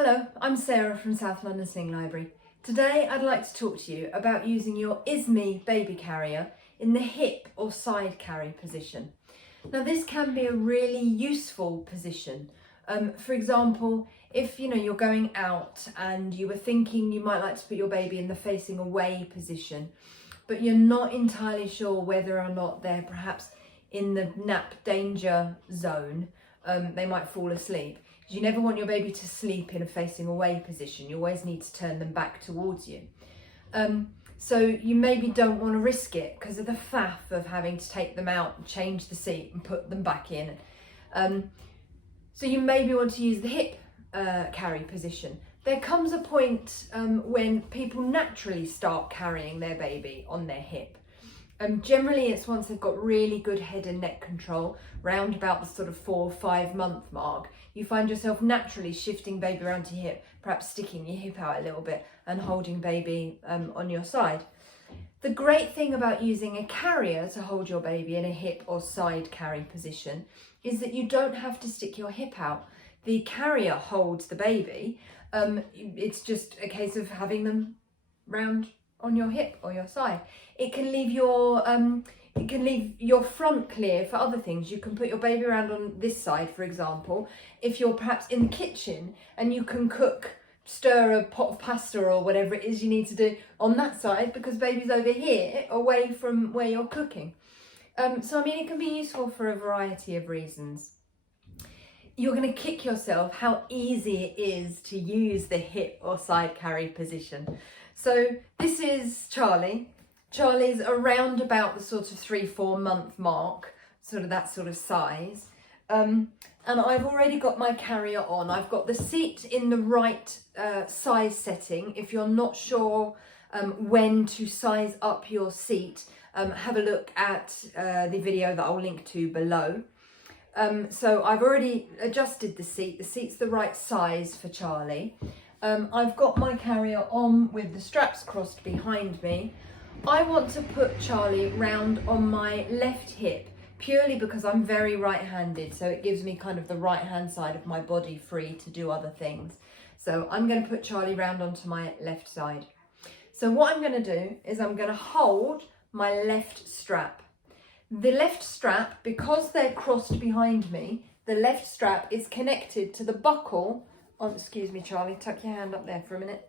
Hello, I'm Sarah from South London Sling Library. Today I'd like to talk to you about using your Izmi baby carrier in the hip or side carry position. Now this can be a really useful position. For example, if you're going out and you were thinking you might like to put your baby in the facing away position, but you're not entirely sure whether or not they're perhaps in the nap danger zone, they might fall asleep. You never want your baby to sleep in a facing away position. You always need to turn them back towards you. So you maybe don't want to risk it because of the faff of having to take them out and change the seat and put them back in. So you maybe want to use the hip carry position. There comes a point when people naturally start carrying their baby on their hip. Generally it's once they've got really good head and neck control, round about the sort of 4 or 5 month mark, you find yourself naturally shifting baby around to your hip, perhaps sticking your hip out a little bit and holding baby on your side. The great thing about using a carrier to hold your baby in a hip or side carry position is that you don't have to stick your hip out. The carrier holds the baby. It's just a case of having them round on your hip or your side. It can leave your front clear for other things. You can put your baby around on this side, for example, if you're perhaps in the kitchen and you can stir a pot of pasta or whatever it is you need to do on that side because baby's over here away from where you're cooking. So I mean, it can be useful for a variety of reasons. You're going to kick yourself how easy it is to use the hip or side carry position. So this is Charlie. Charlie's around about the sort of 3-4 month mark, sort of that sort of size. And I've already got my carrier on. I've got the seat in the right size setting. If you're not sure when to size up your seat, have a look at the video that I'll link to below. So I've already adjusted the seat. The seat's the right size for Charlie. I've got my carrier on with the straps crossed behind me. I want to put Charlie round on my left hip purely because I'm very right-handed, so it gives me kind of the right-hand side of my body free to do other things. So I'm going to put Charlie round onto my left side. So what I'm going to do is I'm going to hold my left strap. The left strap, because they're crossed behind me, the left strap is connected to the buckle. Oh, excuse me, Charlie, tuck your hand up there for a minute.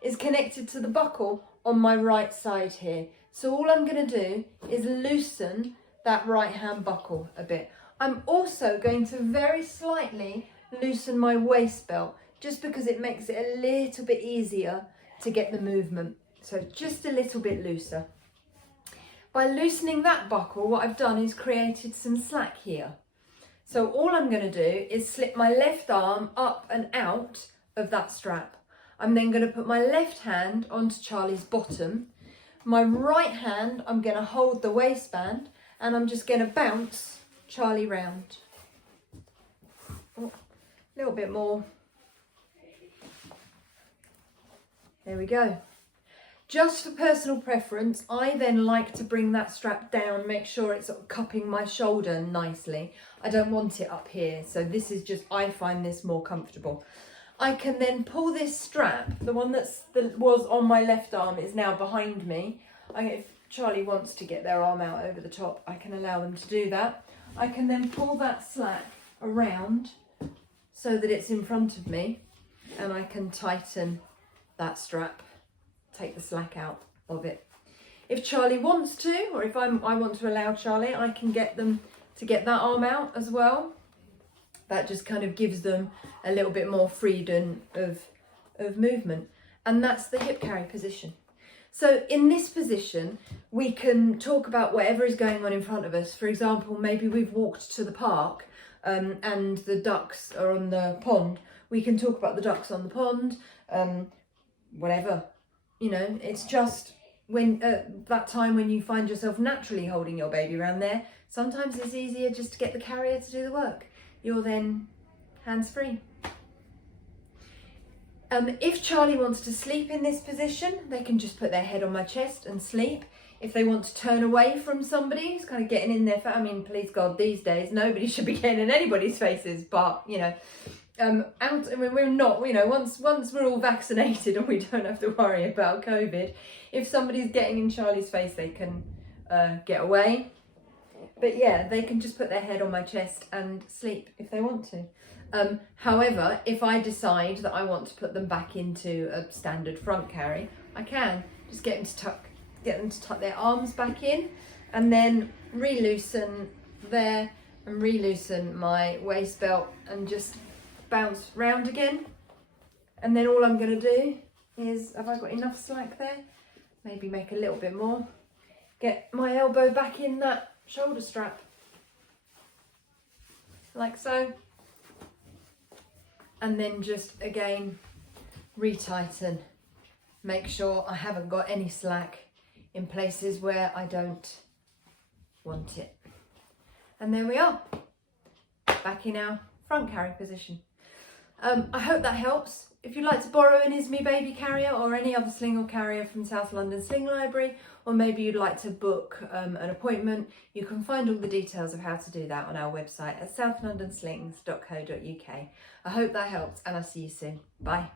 Is connected to the buckle on my right side here. So all I'm going to do is loosen that right hand buckle a bit. I'm also going to very slightly loosen my waist belt just because it makes it a little bit easier to get the movement. So just a little bit looser. By loosening that buckle, what I've done is created some slack here. So all I'm going to do is slip my left arm up and out of that strap. I'm then going to put my left hand onto Charlie's bottom. My right hand, I'm going to hold the waistband and I'm just going to bounce Charlie round. Oh, a little bit more. There we go. Just for personal preference, I then like to bring that strap down, make sure it's sort of cupping my shoulder nicely. I don't want it up here, so this is just, I find this more comfortable. I can then pull this strap, the one that was on my left arm is now behind me. If Charlie wants to get their arm out over the top, I can allow them to do that. I can then pull that slack around so that it's in front of me and I can tighten that strap, take the slack out of it. If Charlie wants to, or if I want to allow Charlie, I can get them to get that arm out as well. That just kind of gives them a little bit more freedom of movement. And that's the hip carry position. So in this position, we can talk about whatever is going on in front of us. For example, maybe we've walked to the park and the ducks are on the pond. We can talk about the ducks on the pond, whatever. It's just when that time when you find yourself naturally holding your baby around there, sometimes it's easier just to get the carrier to do the work. You're then hands-free. If Charlie wants to sleep in this position, they can just put their head on my chest and sleep. If they want to turn away from somebody who's kind of getting in their face, I mean, please God, these days, nobody should be getting in anybody's faces, but, we're not, once we're all vaccinated and we don't have to worry about COVID, if somebody's getting in Charlie's face, they can get away. But yeah, they can just put their head on my chest and sleep if they want to. However, if I decide that I want to put them back into a standard front carry, I can just get them to tuck their arms back in, and then re-loosen there and re-loosen my waist belt and just bounce round again. And then all I'm going to do is, have I got enough slack there? Maybe make a little bit more. Get my elbow back in that shoulder strap, like so. And then just again retighten. Make sure I haven't got any slack in places where I don't want it. And there we are, back in our front carry position. I hope that helps. If you'd like to borrow an Izmi baby carrier or any other sling or carrier from South London Sling Library, or maybe you'd like to book an appointment, you can find all the details of how to do that on our website at southlondonslings.co.uk. I hope that helps, and I'll see you soon. Bye.